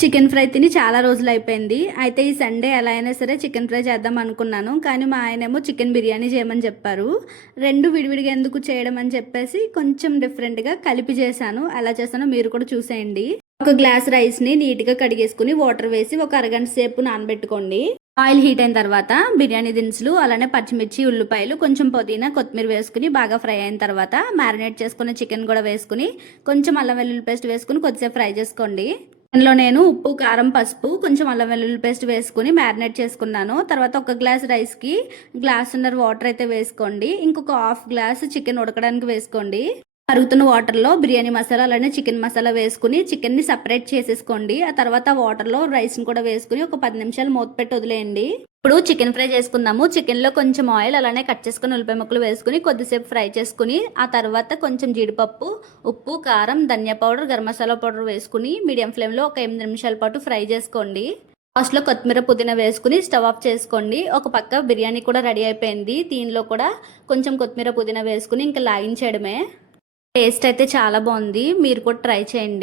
Chicken fry తిని చాలా రోజులు అయిపోయింది. అయితే ఈ సండే ఎలా అయినా సరే చికెన్ ఫ్రై చేద్దాం అనుకున్నాను. కానీ మా ఆయనేమో చికెన్ బిర్యానీ చేయమని చెప్పారు. 2 విడివిడిగా ఎందుకు చేయడం అని చెప్పేసి కొంచెం డిఫరెంట్‌గా కలిపి చేశాను. ఎలా చేశానో మీరు కూడా చూసేయండి. ఒక గ్లాస్ రైస్‌ని నీట్‌గా కడిగేసుకొని వాటర్ వేసి ఒక అరగంట సేపు నానబెట్టుకోండి. ఆయిల్ హీట్ అయిన తర్వాత బిర్యానీ దినుసులు, అలానే పచ్చిమిర్చి, ఉల్లిపాయలు, కొంచెం పుదీనా, కొత్తిమీర వేసుకుని బాగా ఫ్రై అయిన తర్వాత మ్యారినేట్ చేసుకున్న చికెన్ కూడా వేసుకుని కొంచెం అల్లం వెల్లుల్లి పేస్ట్ వేసుకుని కొద్దిసేపు ఫ్రై చేసుకోండి. అందులో నేను ఉప్పు, కారం, పసుపు, కొంచెం అల్లం వెల్లుల్లి పేస్ట్ వేసుకుని మ్యారినేట్ చేసుకున్నాను. తర్వాత ఒక గ్లాస్ రైస్కి గ్లాసున్నర వాటర్ అయితే వేసుకోండి. ఇంకొక హాఫ్ గ్లాస్ చికెన్ ఉడకడానికి వేసుకోండి. కరుగుతున్న వాటర్లో బిర్యానీ మసాలా అలానే చికెన్ మసాలా వేసుకుని చికెన్ని సపరేట్ చేసేసుకోండి. ఆ తర్వాత వాటర్లో రైస్ని కూడా వేసుకుని ఒక 10 నిమిషాలు మూత పెట్టి వదిలేయండి. ఇప్పుడు చికెన్ ఫ్రై చేసుకుందాము. చికెన్లో కొంచెం ఆయిల్ అలానే కట్ చేసుకుని ఉల్లిపాయ ముక్కలు వేసుకుని కొద్దిసేపు ఫ్రై చేసుకుని ఆ తర్వాత కొంచెం జీడిపప్పు, ఉప్పు, కారం, ధనియా పౌడర్, గరం మసాలా పౌడర్ వేసుకుని మీడియం ఫ్లేమ్లో ఒక 8 నిమిషాల పాటు ఫ్రై చేసుకోండి. లాస్ట్లో కొత్తిమీర, పుదీనా వేసుకుని స్టవ్ ఆఫ్ చేసుకోండి. ఒక పక్క బిర్యానీ కూడా రెడీ అయిపోయింది. దీనిలో కూడా కొంచెం కొత్తిమీర, పుదీనా వేసుకుని ఇంకా లాగించేయడమే. టేస్ట్ అయితే చాలా బాగుంది. మీరు కూడా ట్రై చేయండి.